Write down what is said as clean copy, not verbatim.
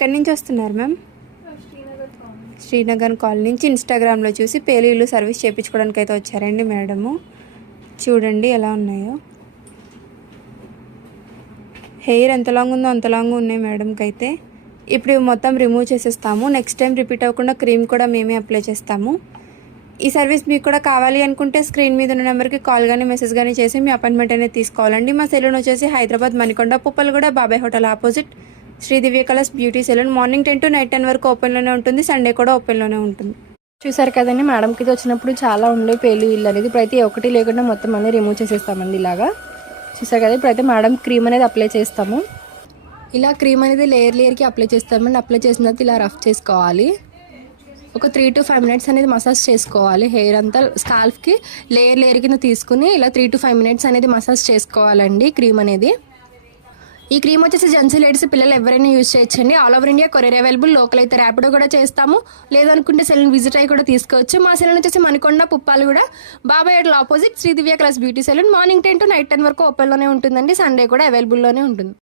ఎక్కడి నుంచి వస్తున్నారు మ్యామ్? శ్రీనగర్ కాలనీ నుంచి ఇన్స్టాగ్రామ్లో చూసి పేలీలు సర్వీస్ చేయించుకోవడానికి అయితే వచ్చారండి మేడము. చూడండి ఎలా ఉన్నాయో. హెయిర్ ఎంత లాంగ్ ఉందో అంత లాంగ్ ఉన్నాయి మేడంకి అయితే. ఇప్పుడు మొత్తం రిమూవ్ చేసేస్తాము. నెక్స్ట్ టైం రిపీట్ అవ్వకుండా క్రీమ్ కూడా మేమే అప్లై చేస్తాము. ఈ సర్వీస్ మీకు కూడా కావాలి అనుకుంటే స్క్రీన్ మీద ఉన్న నెంబర్కి కాల్ కానీ మెసేజ్ కానీ చేసి మీ అపాయింట్మెంట్ అనేది తీసుకోవాలండి. మా సెలూన్ వచ్చేసి Hyderabad Manikonda Puppalaguda Babai hotel opposite Shri Divya colours beauty salon. Morning 10 to night 10 వరకు ఓపెన్లోనే ఉంటుంది. సండే కూడా ఓపెన్లోనే ఉంటుంది. చూసారు కదండి, మేడంకి వచ్చినప్పుడు చాలా ఉండే పేలు అనేది ఇప్పుడైతే ఒకటి లేకుండా మొత్తం అన్ని రిమూవ్ చేసేస్తామండి. ఇలాగా చూసారు కదా, ఇప్పుడైతే మేడం క్రీమ్ అనేది అప్లై చేస్తాము. ఇలా క్రీమ్ అనేది లేయర్కి అప్లై చేస్తామండి. అప్లై చేసిన తర్వాత ఇలా రఫ్ చేసుకోవాలి. ఒక 3 to 5 minutes అనేది మసాజ్ చేసుకోవాలి. హెయిర్ అంతా స్కాల్ఫ్కి లేయర్ కింద తీసుకుని ఇలా 3 to 5 minutes అనేది మసాజ్ చేసుకోవాలండి క్రీమ్ అనేది. ఈ క్రీమ్ వచ్చేసి జెంట్స్ లేడీస్ పిల్లలు ఎవరైనా యూజ్ చేయొచ్చండి. All over India courier available. Local అయితే ర్యాపిడో కూడా చేస్తాము. లేదనుకుంటే సెలూన్ విజిట్ అయ్యి కూడా తీసుకోవచ్చు. మా సెలూన్ వచ్చేసి Manikonda Puppalaguda Babai hotel opposite Shri Divya colours beauty salon. Morning 10 to night 10 వరకు ఓపెన్లోనే ఉంటుందండి. సండే కూడా అవైలబుల్లోనే ఉంటుంది.